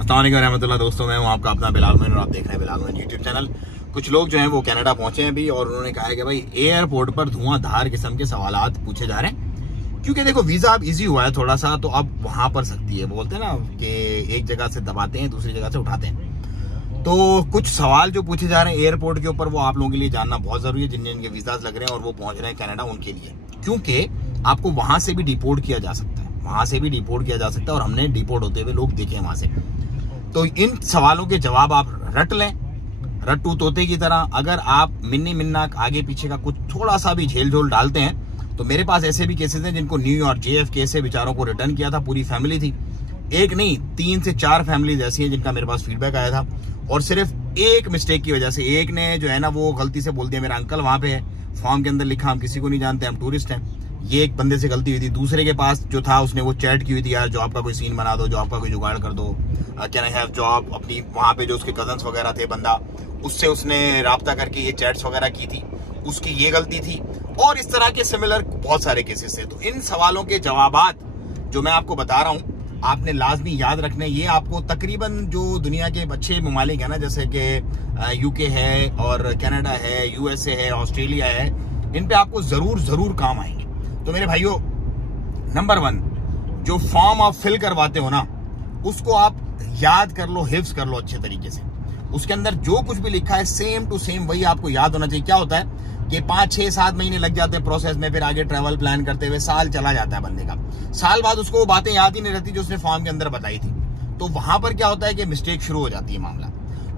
अस्सलाम वालेकुम रहमतुल्लाह। दोस्तों मैं हूँ आपका अपना बिलाल मोइन और आप देख रहे हैं बिलाल मोइन यूट्यूब चैनल। कुछ लोग जो हैं वो कनाडा पहुंचे हैं अभी और उन्होंने कहा है कि भाई एयरपोर्ट पर धुआंधार किस्म के सवालात पूछे जा रहे हैं, क्योंकि देखो वीजा अब इजी हुआ है थोड़ा सा, तो अब वहां पर सकती है, बोलते हैं ना कि एक जगह से दबाते हैं दूसरी जगह से उठाते हैं। तो कुछ सवाल जो पूछे जा रहे हैं एयरपोर्ट के ऊपर, वो आप लोगों के लिए जानना बहुत जरूरी है, जिनके वीजाज लग रहे हैं और वो पहुंच रहे हैं कनाडा उनके लिए, क्योंकि आपको वहां से भी डिपोर्ट किया जा सकता है, वहां से भी डिपोर्ट किया जा सकता है और हमने डिपोर्ट होते हुए लोग देखे वहां से। तो इन सवालों के जवाब आप रट लें, रट्टू तोते की तरह। अगर आप मिन्नी मिन्ना आगे पीछे का कुछ थोड़ा सा भी झेल झोल डालते हैं, तो मेरे पास ऐसे भी केसेस हैं जिनको न्यूयॉर्क JFK से बेचारों को रिटर्न किया था, पूरी फैमिली थी, एक नहीं 3 से 4 फैमिलीज ऐसी हैं जिनका मेरे पास फीडबैक आया था, और सिर्फ एक मिस्टेक की वजह से एक ने जो है ना वो गलती से बोल दिया मेरा अंकल वहां पे है, फॉर्म के अंदर लिखा हम किसी को नहीं जानते, हम टूरिस्ट हैं, ये एक बंदे से गलती हुई थी। दूसरे के पास जो था उसने वो चैट की हुई थी, यार जॉब का कोई सीन बना दो, जॉब का कोई जुगाड़ कर दो, कैन आई हैव जॉब। अपनी वहां पे जो उसके कजन्स वगैरह थे बंदा, उससे उसने राब्ता करके ये चैट्स वगैरह की थी, उसकी ये गलती थी, और इस तरह के सिमिलर बहुत सारे केसेस थे। तो इन सवालों के जवाबात जो मैं आपको बता रहा हूं आपने लाजमी याद रखने। ये आपको तकरीबन जो दुनिया के अच्छे ममालिक है ना, जैसे कि UK है और कनाडा है, USA है, ऑस्ट्रेलिया है, इन पे आपको जरूर काम आएंगे। तो मेरे भाइयों, नंबर 1 जो फॉर्म आप फिल करवाते हो ना, उसको आप याद कर लो, हिफ्ज कर लो अच्छे तरीके से। उसके अंदर जो कुछ भी लिखा है सेम टू सेम वही आपको याद होना चाहिए। क्या होता है कि 5, 6, 7 महीने लग जाते हैं प्रोसेस में, फिर आगे ट्रैवल प्लान करते हुए साल चला जाता है बंदे का, साल बाद उसको वो बातें याद ही नहीं रहती जो उसने फॉर्म के अंदर बताई थी। तो वहां पर क्या होता है कि मिस्टेक शुरू हो जाती है मामला।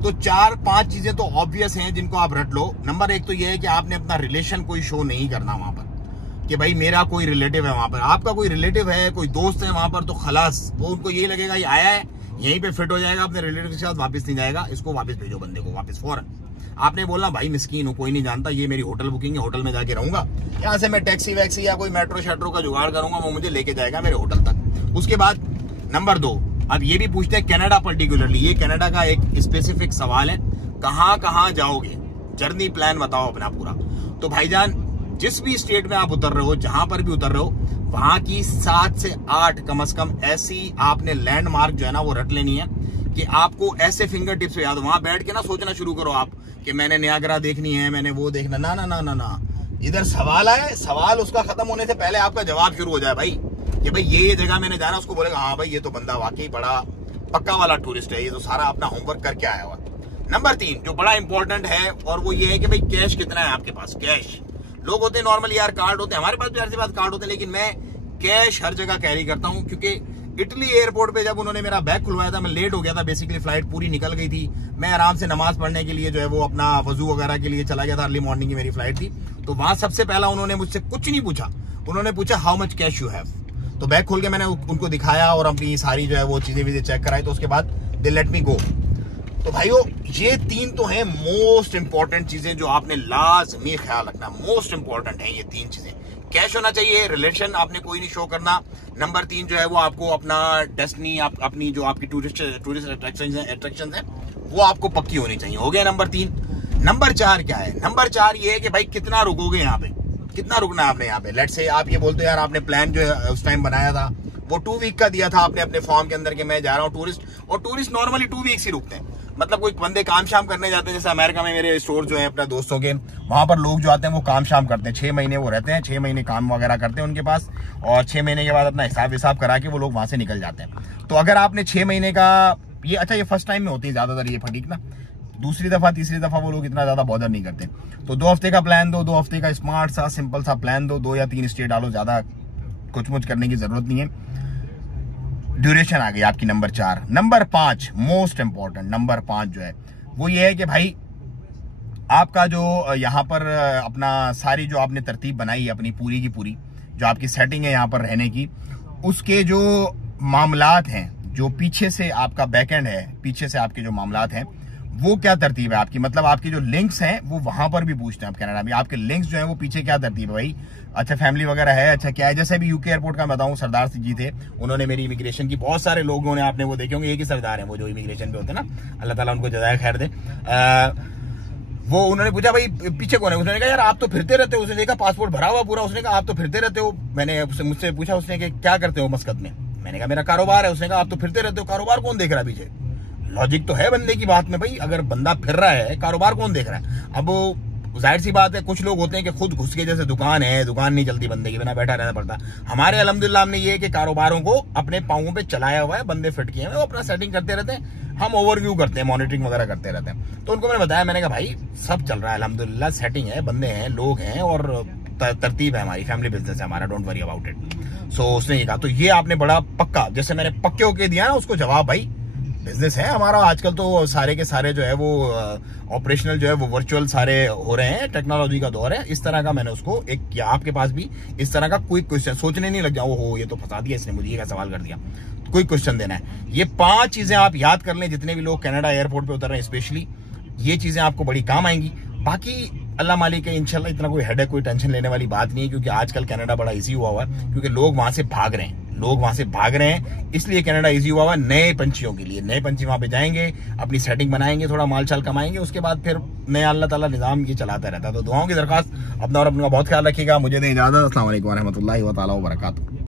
तो 4-5 चीजें तो ऑब्वियस हैं जिनको आप रट लो। नंबर 1 तो ये है कि आपने अपना रिलेशन कोई शो नहीं करना वहां पर, कि भाई मेरा कोई रिलेटिव है वहां पर, आपका कोई रिलेटिव है, कोई दोस्त है वहां पर, तो खलास वो उनको यही लगेगा ये आया है यहीं पे फिट हो जाएगा, अपने रिलेटिव के साथ वापस नहीं जाएगा, इसको वापस भेजो बंदे को वापस फौरन। आपने बोलना भाई मिस्कीन हूं, कोई नहीं जानता, ये मेरी होटल बुकिंग है, होटल में जाके रहूंगा, यहाँ से मैं टैक्सी वैक्सी या कोई मेट्रो शेट्रो का जुगाड़ करूंगा, वो मुझे लेके जाएगा मेरे होटल तक। उसके बाद नंबर 2, अब ये भी पूछते हैं कनाडा पर्टिकुलरली, ये कनाडा का एक स्पेसिफिक सवाल है, कहाँ जाओगे, जर्नी प्लान बताओ अपना पूरा। तो भाईजान जिस भी स्टेट में आप उतर रहे हो, जहां पर भी उतर रहे हो, वहां की 7 से 8 कम से कम ऐसी आपने लैंडमार्क जो है ना वो रट लेनी है कि आपको ऐसे फिंगर टिप्स याद। वहां बैठ के ना सोचना शुरू करो आप कि मैंने नियाग्रा देखनी है, मैंने वो देखना, ना। इधर सवाल आए, सवाल उसका खत्म होने से पहले आपका जवाब शुरू हो जाए भाई कि भाई ये जगह मैंने जाना, उसको बोलेगा हाँ भाई ये तो बंदा वाकई बड़ा पक्का वाला टूरिस्ट है, ये तो सारा अपना होमवर्क करके आया हुआ। नंबर 3 जो बड़ा इंपॉर्टेंट है, और वो ये है कि भाई कैश कितना है आपके पास। कैश लोग होते हैं नॉर्मली यार कार्ड होते हैं, हमारे पास भी हर बात कार्ड होते हैं, लेकिन मैं कैश हर जगह कैरी करता हूं, क्योंकि इटली एयरपोर्ट पे जब उन्होंने मेरा बैग खुलवाया था, मैं लेट हो गया था, बेसिकली फ्लाइट पूरी निकल गई थी, मैं आराम से नमाज पढ़ने के लिए जो है वो अपना वजू वगैरह के लिए चला गया था, अर्ली मॉर्निंग की मेरी फ्लाइट थी। तो वहां सबसे पहला उन्होंने मुझसे कुछ नहीं पूछा, उन्होंने पूछा how much cash you have. तो बैग खोल के मैंने उनको दिखाया और अपनी सारी जो है वो चीजें चेक कराई, तो उसके बाद दे लेट मी गो। तो भाइयों ये 3 तो हैं मोस्ट इंपॉर्टेंट चीजें जो आपने लाजमी ख्याल रखना, मोस्ट इंपॉर्टेंट है ये 3 चीजें। कैश होना चाहिए, रिलेशन आपने कोई नहीं शो करना, नंबर 3 जो है वो आपको अपना डेस्टिनी, अपनी जो आपकी टूरिस्ट अट्रैक्शन है वो आपको पक्की होनी चाहिए। हो गया नंबर 3। नंबर 4 क्या है? नंबर 4 ये है कि भाई कितना रुकोगे यहाँ पे, कितना रुकना है आपने यहाँ पे। लेट से आप ये बोलते हो यार आपने प्लान जो है उस टाइम बनाया था वो 2 वीक का दिया था आपने अपने फॉर्म के अंदर कि मैं जा रहा हूँ टूरिस्ट, और टूरिस्ट नॉर्मली 2 वीक्स ही रुकते हैं। मतलब कोई बंदे काम शाम करने जाते हैं, जैसे अमेरिका में मेरे स्टोर जो है अपने दोस्तों के, वहां पर लोग जो आते हैं वो काम शाम करते हैं, 6 महीने वो रहते हैं, 6 महीने काम वगैरह करते हैं उनके पास, और 6 महीने के बाद अपना हिसाब करा के वो लोग वहां से निकल जाते हैं। तो अगर आपने 6 महीने का ये, अच्छा ये फर्स्ट टाइम में होती है ज्यादातर ये फटीक ना, दूसरी दफा तीसरी दफा वो लोग इतना ज्यादा बॉदर नहीं करते। तो 2 हफ्ते का प्लान दो, 2 हफ्ते का स्मार्ट सा सिंपल सा प्लान दो, 2 या 3 स्टे डालो, ज्यादा कुछ मुच करने की जरूरत नहीं है। ड्यूरेशन आ गई आपकी number 4। Number 5 most important, number 5 जो है वो ये है कि भाई आपका जो यहाँ पर अपना सारी जो आपने तरतीब बनाई है अपनी पूरी की पूरी, जो आपकी सेटिंग है यहाँ पर रहने की, उसके जो मामलात हैं, जो पीछे से आपका बैकएंड है, पीछे से आपके जो मामलात हैं वो क्या तरतीब है आपकी, मतलब आपके जो लिंक्स हैं वो वहां पर भी पूछते हैं आप कनाडा में, आपके लिंक्स जो हैं वो पीछे क्या तरतीब है भाई। अच्छा फैमिली वगैरह है, अच्छा क्या है। जैसे भी UK एयरपोर्ट का बताऊं, सरदार जी थे, उन्होंने मेरी इमिग्रेशन की, बहुत सारे लोगों ने आपने वो देखे होंगे, एक ही सरदार है वो जो इमिग्रेशन पे होते हैं ना, अल्लाह ताला उनको जज़ाए खैर दे। वो उन्होंने पूछा भाई पीछे कौन है, उसने कहा यार आप तो फिरते रहते हो, उसने देखा पासपोर्ट भरा हुआ पूरा, उसने कहा आप तो फिरते रहते हो। मैंने मुझसे पूछा उसने कि क्या करते हो मस्कत में, मैंने कहा मेरा कारोबार है, उसने कहा आप तो फिरते रहते हो, कारोबार कौन देख रहा है पीछे। लॉजिक तो है बंदे की बात में भाई, अगर बंदा फिर रहा है, कारोबार कौन देख रहा है? अब जाहिर सी बात है, कुछ लोग होते हैं कि खुद घुस के, जैसे दुकान है, दुकान नहीं चलती, बंदे के बिना बैठा रहना पड़ता। हमारे अल्हम्दुलिल्लाह हमने ये कि कारोबारों को अपने पांवों पे चलाया हुआ है, बंदे फिट किए हैं, वो अपना सेटिंग करते रहते हैं, हम ओवरव्यू करते हैं, मॉनिटरिंग वगैरह करते रहते हैं। तो उनको मैंने बताया, मैंने कहा भाई सब चल रहा है अल्हम्दुलिल्लाह, सेटिंग है, बंदे हैं, लोग हैं और तरतीब है, हमारी फैमिली बिजनेस है हमारा, डोंट वरी अबाउट इट। सो उसने ये कहा, तो ये आपने बड़ा पक्का, जैसे मैंने पक्के होके दिया ना उसको जवाब, भाई बिजनेस है हमारा। आजकल तो सारे के सारे जो है वो ऑपरेशनल जो है वो वर्चुअल सारे हो रहे हैं, टेक्नोलॉजी का दौर है। इस तरह का मैंने उसको एक किया, आपके पास भी इस तरह का कोई क्वेश्चन, सोचने नहीं लग जाओ हो ये तो फंसा दिया इसने मुझे, ये का सवाल कर दिया, कोई क्वेश्चन देना है। ये 5 चीजें आप याद कर लें, जितने भी लोग कनाडा एयरपोर्ट पे उतर रहे हैं स्पेशली, ये चीजें आपको बड़ी काम आएंगी। बाकी अल्लाह मालिक है, इंशाल्लाह इतना कोई हेडेक, कोई टेंशन लेने वाली बात नहीं है, क्योंकि आजकल कनाडा बड़ा इजी हुआ हुआ है, क्योंकि लोग वहां से भाग रहे हैं, इसलिए कनाडा इजी हुआ हुआ है नए पंछियों के लिए। नए पंछी वहां पे जाएंगे, अपनी सेटिंग बनाएंगे, थोड़ा माल चाल कमाएंगे, उसके बाद फिर नया अल्लाह ताला निजाम ये चलाता रहता है। तो दुआओं की दरखास्त, अपना और अपना बहुत ख्याल रखिएगा। मुझे दें इजाजत। अस्सलाम वालेकुम व रहमतुल्लाहि व तआला व बरकातहू।